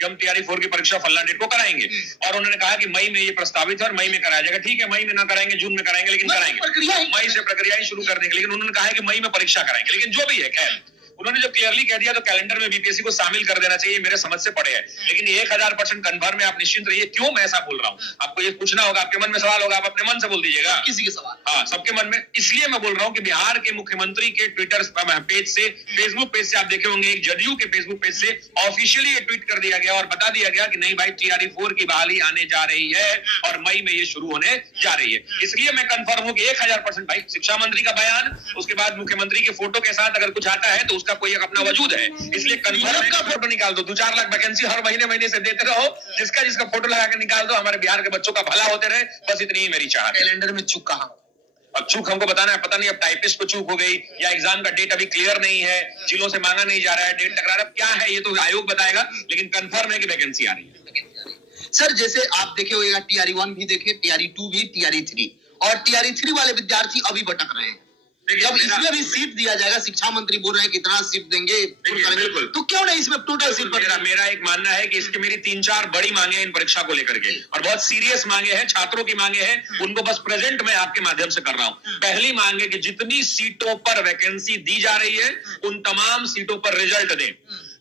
कि हम तैयारी 4 की परीक्षा फल्ला डेट को कराएंगे, और उन्होंने कहा कि मई में ये प्रस्तावित है और मई में कराया जाएगा। ठीक है, मई में ना कराएंगे, जून में कराएंगे, लेकिन कराएंगे। मई से प्रक्रिया ही शुरू कर देंगे, लेकिन उन्होंने कहा है कि मई में परीक्षा कराएंगे। लेकिन जो भी है, खैर उन्होंने जो क्लियरली कह दिया तो कैलेंडर में बीपीएससी को शामिल कर देना चाहिए, मेरे समझ से पड़े है। लेकिन 1000% कन्फर्म है, आप निश्चिंत रहिए। क्यों मैं ऐसा बोल रहा हूँ, आपको ये पूछना होगा, आपके मन में सवाल होगा, आप अपने मन से बोल दीजिएगा। किसी के सवाल, हाँ, सबके मन में। इसलिए मैं बोल रहा हूँ कि बिहार के मुख्यमंत्री के ट्विटर पेज से, फेसबुक पेज से आप देखे होंगे, एक जदयू के फेसबुक पेज से ऑफिशियली ये ट्वीट कर दिया गया और बता दिया गया कि नहीं भाई, टीआरई 4 की बहाली आने जा रही है और मई में ये शुरू होने जा रही है। इसलिए मैं कंफर्म हूँ कि 1000% भाई, शिक्षा मंत्री का बयान, उसके बाद मुख्यमंत्री के फोटो के साथ अगर कुछ आता है तो उसका कोई अपना वजूद है। इसलिए कंफर्म का फोटो निकाल दो, 2-4 लाख वैकेंसी हर महीने से देते रहो, जिसका फोटो लगा के निकाल दो, हमारे बिहार के बच्चों का भला होते रहे, बस इतनी ही मेरी चाहत है। कैलेंडर में चूक कहां? अब चूक हमको बताना है, पता नहीं अब टाइपिस्ट को चूक हो गई या एग्जाम का डेट अभी क्लियर नहीं है, जिलों से मांगा नहीं जा रहा है, डेट टकरा रहा है, क्या है ये तो आयोग बताएगा, लेकिन कंफर्म है कि वैकेंसी आ रही है। सर, जैसे आप देखे होगा, टीआरई 1 भी देखे, टीआरई 2 भी, टीआरई 3, और टीआरई 3 वाले विद्यार्थी अभी भटक रहे हैं। जब इसमें भी सीट दिया जाएगा, शिक्षा मंत्री बोल रहे हैं कितना सीट देंगे, बिल्कुल, तो क्यों नहीं इसमें टोटल सीट? मेरा एक मानना है कि इसकी मेरी 3-4 बड़ी मांगे हैं इन परीक्षा को लेकर के, और बहुत सीरियस मांगे हैं, छात्रों की मांगे हैं, उनको बस प्रेजेंट में आपके माध्यम से कर रहा हूं। पहली मांग है कि जितनी सीटों पर वैकेंसी दी जा रही है, उन तमाम सीटों पर रिजल्ट दें।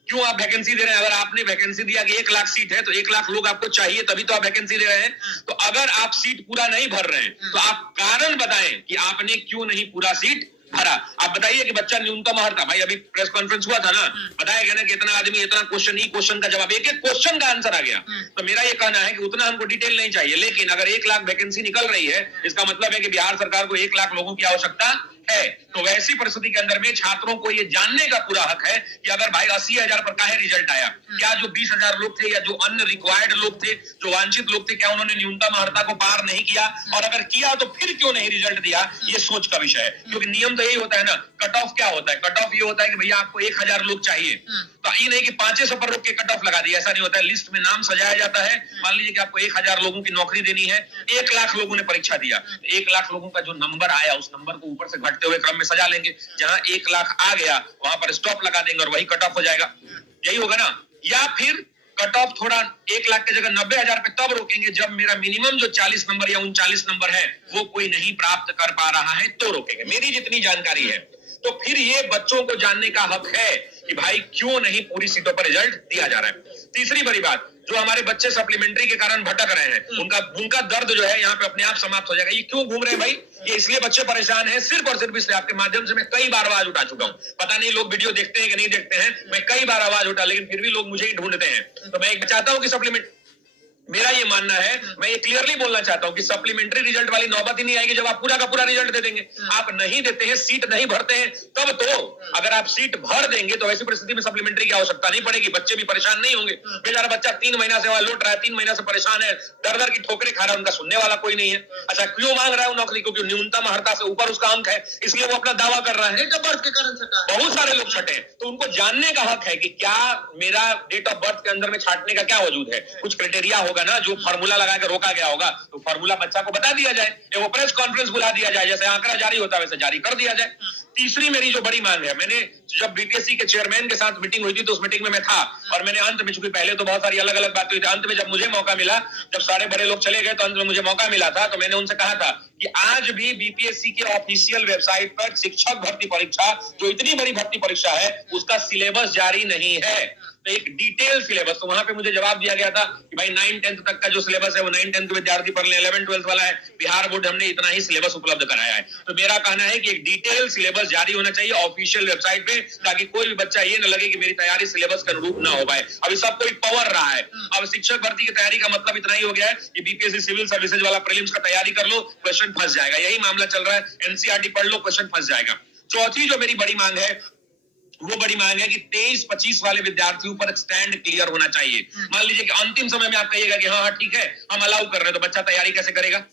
क्यों आप वैकेंसी दे रहे हैं? अगर आपने वैकेंसी दिया कि 1 लाख सीट है तो 1 लाख लोग आपको चाहिए, तभी तो आप वैकेंसी दे रहे हैं। तो अगर आप सीट पूरा नहीं भर रहे हैं तो आप कारण बताएं कि आपने क्यों नहीं पूरा सीट भरा। आप बताइए कि बच्चा न्यूनतम हर था, भाई अभी प्रेस कॉन्फ्रेंस हुआ था ना, बताया गया ना कि इतना आदमी इतना क्वेश्चन, ही क्वेश्चन का जवाब, एक क्वेश्चन का आंसर आ गया। तो मेरा ये कहना है कि उतना हमको डिटेल नहीं चाहिए, लेकिन अगर 1 लाख वैकेंसी निकल रही है, इसका मतलब है कि बिहार सरकार को 1 लाख लोगों की आवश्यकता है। तो वैसी परिस्थिति के अंदर में छात्रों को ये जानने का पूरा हक है कि अगर भाई 80,000 पर काहे रिजल्ट आया, क्या जो 20,000 लोग थे या जो अन्य रिक्वायर्ड लोग थे, जो वांछित लोग थे, क्या उन्होंने न्यूनतम अर्हता को पार नहीं किया, और अगर किया तो फिर क्यों नहीं रिजल्ट दिया, ये सोच का विषय है। क्योंकि नियम तो यही होता है ना, कट ऑफ क्या होता है, कट ऑफ ये होता है कि भैया आपको 1000 लोग चाहिए, तो ये नहीं कि 500 पर रोक के कट ऑफ लगा दिया, ऐसा नहीं होता है। लिस्ट में नाम सजाया जाता है, मान लीजिए कि आपको 1000 लोगों की नौकरी देनी है, 1 लाख लोगों ने परीक्षा दिया, 1 लाख लोगों का जो नंबर आया, उस नंबर को ऊपर से घटते हुए क्रम में सजा लेंगे, जहां 1 लाख आ गया वहां पर स्टॉप लगा देंगे और वही कट ऑफ हो जाएगा। यही होगा ना? या फिर कट ऑफ थोड़ा 1 लाख की जगह 90,000 पे तब रोकेंगे जब मेरा मिनिमम जो 40 नंबर या 39 नंबर है वो कोई नहीं प्राप्त कर पा रहा है, तो रोकेंगे। मेरी जितनी जानकारी है, तो फिर ये बच्चों को जानने का हक है कि भाई क्यों नहीं पूरी सीटों पर रिजल्ट दिया जा रहा है। तीसरी बड़ी बात, जो हमारे बच्चे सप्लीमेंट्री के कारण भटक रहे हैं, उनका दर्द जो है यहाँ पे अपने आप समाप्त हो जाएगा। ये क्यों घूम रहे हैं भाई? ये इसलिए बच्चे परेशान हैं, सिर्फ और सिर्फ इसलिए, आपके माध्यम से मैं कई बार आवाज उठा चुका हूँ, पता नहीं लोग वीडियो देखते हैं कि नहीं देखते हैं, मैं कई बार आवाज उठा, लेकिन फिर भी लोग मुझे ही ढूंढते हैं। तो मैं चाहता हूँ कि सप्लीमेंट, मेरा ये मानना है, मैं ये क्लियरली बोलना चाहता हूं कि सप्लीमेंट्री रिजल्ट वाली नौबत ही नहीं आएगी जब आप पूरा का पूरा रिजल्ट दे देंगे। आप नहीं देते हैं, सीट नहीं भरते हैं, तब तो अगर आप सीट भर देंगे तो ऐसी परिस्थिति में सप्लीमेंट्री की आवश्यकता नहीं पड़ेगी, बच्चे भी परेशान नहीं होंगे। बेचारा बच्चा 3 महीना से वहां लौट रहा है, 3 महीना से परेशान है, दर दर की ठोकरें खा रहा है, उनका सुनने वाला कोई नहीं है। अच्छा, क्यों मांग रहा है वो नौकरी? क्योंकि न्यूनतम अर्हता से ऊपर उसका अंक है, इसलिए वो अपना दावा कर रहा है। डेट ऑफ बर्थ के कारण छटा, बहुत सारे लोग छटे, तो उनको जानने का हक है कि क्या मेरा डेट ऑफ बर्थ के अंदर में छाटने का क्या वजूद है। कुछ क्राइटेरिया होगा ना, जो फार्मूला लगा के रोका गया होगा, तो फार्मूला बच्चा को बता दिया जाए, वो प्रेस कॉन्फ्रेंस बुला दिया जाए, जैसे आंकड़ा जारी होता है वैसे जारी कर दिया जाए। तीसरी मेरी जो बड़ी मांग है, मैंने जब बीपीएससी के चेयरमैन के साथ मीटिंग हुई थी तो उस मीटिंग में मैं था, और मैंने अंत में, चूंकि पहले तो बहुत सारी अलग अलग बातें हुई थी, अंत में जब मुझे मौका मिला, जब सारे बड़े लोग चले गए तो अंत में मुझे मौका मिला था, तो मैंने उनसे कहा था कि आज भी बीपीएससी के ऑफिशियल वेबसाइट पर शिक्षक भर्ती परीक्षा, जो इतनी बड़ी भर्ती परीक्षा है, उसका सिलेबस जारी नहीं है। तो एक डिटेल सिलेबस, तो वहां पे मुझे जवाब दिया गया था कि भाई 9-10 तक का जो सिलेबस है वो 9-10 के विद्यार्थी पढ़ ले, 11-12 वाला है, बिहार बोर्ड हमने इतना ही सिलेबस उपलब्ध कराया है। तो मेरा कहना है कि एक डिटेल सिलेबस जारी होना चाहिए ऑफिशियल वेबसाइट पे, ताकि कोई भी बच्चा ये न लगे कि मेरी तैयारी सिलेबस के अनुरूप ना हो पाए। अभी सब कोई पवर रहा है, अब शिक्षक भर्ती की तैयारी का मतलब इतना ही हो गया है कि बीपीएससी सिविल सर्विसेज वाला प्रीलिम्स का तैयारी कर लो, क्वेश्चन फंस जाएगा, यही मामला चल रहा है। एनसीईआरटी पढ़ लो, क्वेश्चन फंस जाएगा। चौथी जो मेरी बड़ी मांग है, वो बड़ी मांग है कि 23-25 वाले विद्यार्थियों पर स्टैंड क्लियर होना चाहिए। मान लीजिए कि अंतिम समय में आप कहिएगा कि हाँ ठीक है हम अलाउ कर रहे हैं, तो बच्चा तैयारी कैसे करेगा?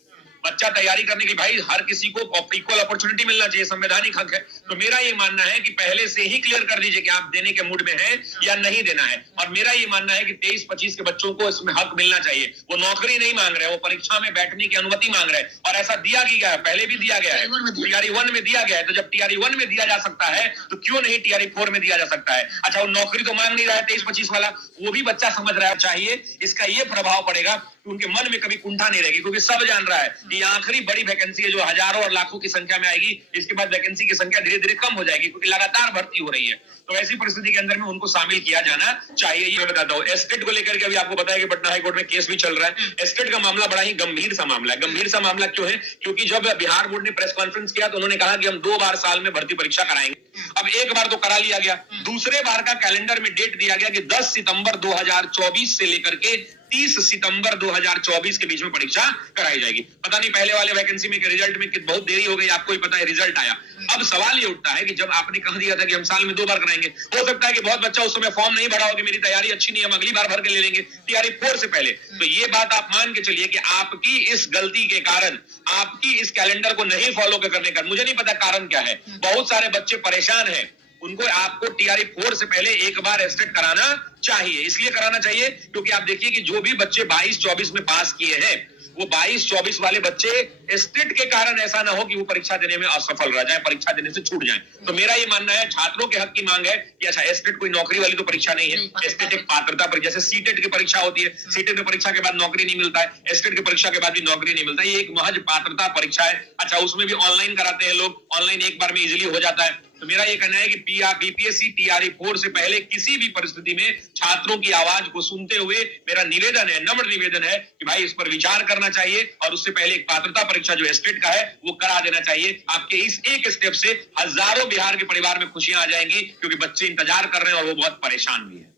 बच्चा तैयारी करने की, भाई हर किसी को इक्वल अपॉर्चुनिटी मिलना चाहिए, संवैधानिक हक है। तो मेरा ये मानना है कि पहले से ही क्लियर कर दीजिए कि आप देने के मूड में हैं या नहीं देना है। और मेरा ये मानना है कि 23-25 के बच्चों को इसमें हक मिलना चाहिए। वो नौकरी नहीं मांग रहे, वो परीक्षा में बैठने की अनुमति मांग रहे हैं, और ऐसा दिया गया है, पहले भी दिया गया है, टीआरई 1 में दिया गया है। तो जब टीआरई 1 में दिया जा सकता है तो क्यों नहीं टीआरई 4 में दिया जा सकता है? अच्छा, वो नौकरी तो मांग नहीं रहा है 23-25 वाला, वो भी बच्चा समझ रहा है चाहिए। इसका ये प्रभाव पड़ेगा कि उनके मन में कभी कुंठा नहीं रहेगी, क्योंकि सब जान रहा है कि आखिरी बड़ी वैकेंसी है जो हजारों और लाखों की संख्या में आएगी। इसके बाद वैकेंसी की संख्या धीरे धीरे कम हो जाएगी, क्योंकि लगातार भर्ती हो रही है। तो ऐसी परिस्थिति के अंदर में उनको शामिल किया जाना चाहिए। ये मैं बताता हूँ, एस्टेट को लेकर के अभी आपको बताया कि पटना हाईकोर्ट में केस भी चल रहा है। एस्टेट का मामला बड़ा ही गंभीर सा मामला है। गंभीर सा मामला क्यों है? क्योंकि जब बिहार बोर्ड ने प्रेस कॉन्फ्रेंस किया तो उन्होंने कहा कि हम 2 बार साल में भर्ती परीक्षा कराएंगे। अब एक बार तो करा लिया गया, दूसरे बार का कैलेंडर में डेट दिया गया कि 10 सितंबर 2024 से लेकर के 30 सितंबर 2024 के बीच में परीक्षा कराई जाएगी। पता नहीं पहले वाले वैकेंसी में के रिजल्ट में बहुत देरी हो गई, आपको ही पता है, रिजल्ट आया। अब सवाल ये उठता है कि जब आपने कह दिया था कि हम साल में 2 बार कराएंगे, हो सकता है कि बहुत बच्चा उस समय फॉर्म नहीं भरा हो कि मेरी तैयारी अच्छी नहीं है, हम अगली बार भर के ले लेंगे टीआरई 4 से पहले। तो ये बात आप मान के चलिए कि आपकी इस गलती के कारण, आपकी इस कैलेंडर को नहीं फॉलो करने का, मुझे नहीं पता कारण क्या है, बहुत सारे बच्चे परेशान हैं। उनको आपको टीआरई 4 से पहले एक बार एस्टेट कराना चाहिए। इसलिए कराना चाहिए क्योंकि आप देखिए कि जो भी बच्चे 22-24 में पास किए हैं, वो 22-24 वाले बच्चे एस्टेट के कारण ऐसा ना हो कि वो परीक्षा देने में असफल रह जाए, परीक्षा देने से छूट जाए। तो मेरा ये मानना है, छात्रों के हक की मांग है कि अच्छा, एस्टेट कोई नौकरी वाली तो परीक्षा नहीं है, एस्टेट एक पात्रता परीक्षा, जैसे सीटेट की परीक्षा होती है, सीटेट की परीक्षा के बाद नौकरी नहीं मिलता है, एस्टेट की परीक्षा के बाद भी नौकरी नहीं मिलता है। ये एक महज पात्रता परीक्षा है। अच्छा, उसमें भी ऑनलाइन कराते हैं लोग, ऑनलाइन एक बार में इजिली हो जाता है। तो मेरा ये कहना है कि बीपीएससी टीआरई 4 से पहले किसी भी परिस्थिति में छात्रों की आवाज को सुनते हुए मेरा निवेदन है, नम्र निवेदन है कि भाई इस पर विचार करना चाहिए, और उससे पहले एक पात्रता परीक्षा जो एस्टेट का है वो करा देना चाहिए। आपके इस एक स्टेप से हजारों बिहार के परिवार में खुशियां आ जाएंगी, क्योंकि बच्चे इंतजार कर रहे हैं और वो बहुत परेशान भी है।